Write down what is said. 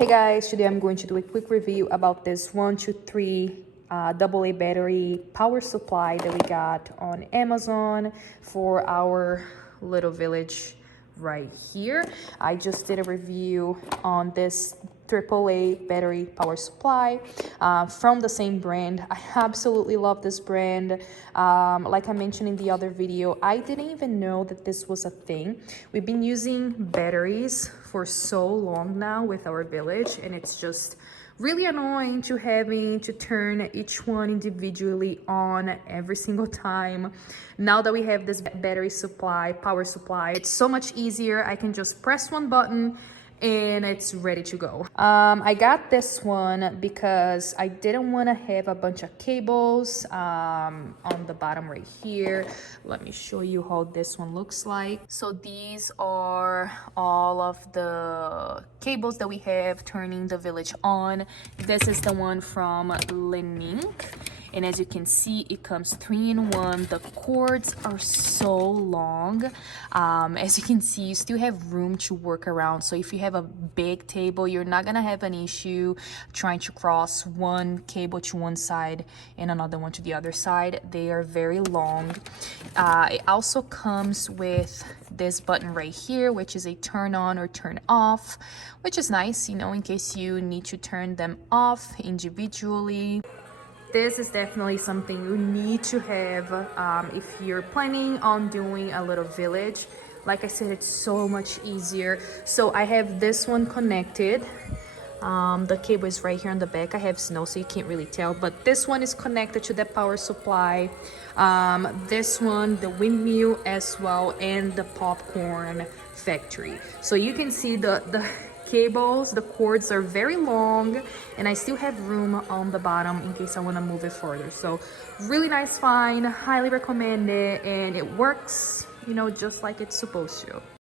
Hey guys, today I'm going to do a quick review about this 123 AA battery power supply that we got on Amazon for our little village right here. I just did a review on this AAA battery power supply from the same brand. I absolutely love this brand. Like I mentioned in the other video, I didn't even know that this was a thing. We've been using batteries for so long now with our village, and it's just really annoying to having to turn each one individually on every single time. Now that we have this battery supply, power supply, it's so much easier. I can just press one button and it's ready to go. I got this one because I didn't want to have a bunch of cables on the bottom right here. Let me show you how this one looks like. So these are all of the cables that we have turning the village on. This is the one from Lenink. And as you can see, it comes 3-in-1. The cords are so long. As you can see, you still have room to work around. So if you have a big table, you're not gonna have an issue trying to cross one cable to one side and another one to the other side. They are very long. It also comes with this button right here, which is a turn on or turn off, which is nice, you know, in case you need to turn them off individually. This is definitely something you need to have if you're planning on doing a little village. Like I said, it's so much easier. So I have this one connected. The cable is right here on the back. I have snow, so you can't really tell, but this one is connected to the power supply. This one, the windmill as well, and the popcorn factory. So you can see the cables, the cords are very long, and I still have room on the bottom in case I want to move it further. So really nice find, highly recommend it, and it works, you know, just like it's supposed to.